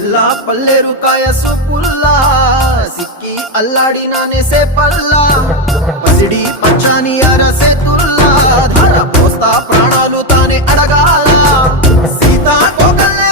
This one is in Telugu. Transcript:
పిల్ల పల్లెరు కాయ సొప్పుల్లా సిక్కి అల్లాడినానే సే పల్లా పసిడి పచ్చాని అరసే తుల్లా ధార పోస్తా ప్రాణాలు తానే అడగాల సీతా కోకల్లే